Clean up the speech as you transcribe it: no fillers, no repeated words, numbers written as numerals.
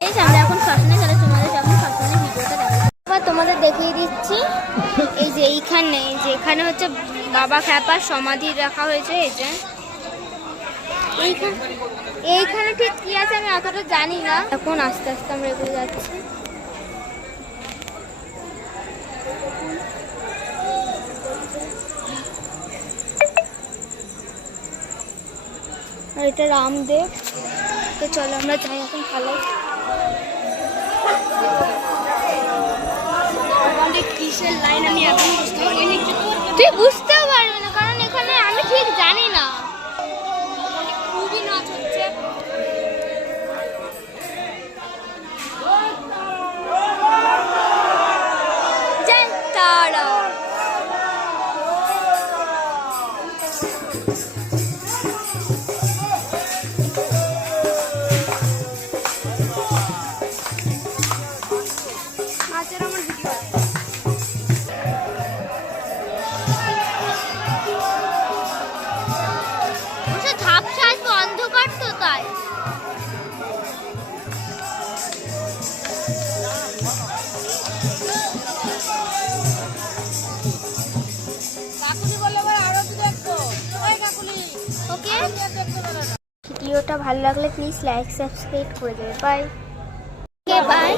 আমরা এখন শ্মশানে চলে, তোমাদের যখন শ্মশানে ভিডিওটা দেখাবো তোমাদের দেখিয়ে দিচ্ছি। এই যে এখানে হচ্ছে বাবা খ্যাপার সমাধি রাখা হয়েছে। এই যে এইখানে ঠিক কি আছে আমি অতটা জানি না। এখন আস্তে আস্তে আমরা এগিয়ে যাচ্ছি। আর এটা রামদেব। তো চলো আমরা যাই এখন। ভালো কিসের লাইন আমি এখন বুঝতে পারিনি। তুই বুঝতেও পারবি না, কারণ এখানে আমি ঠিক জানি না। খুবই নাচ হচ্ছে। জয় তারা। অন্ধকার তো তাই। ভিডিওটা ভালো লাগলে প্লিজ লাইক সাবস্ক্রাইব করে দেবে। Bye bye.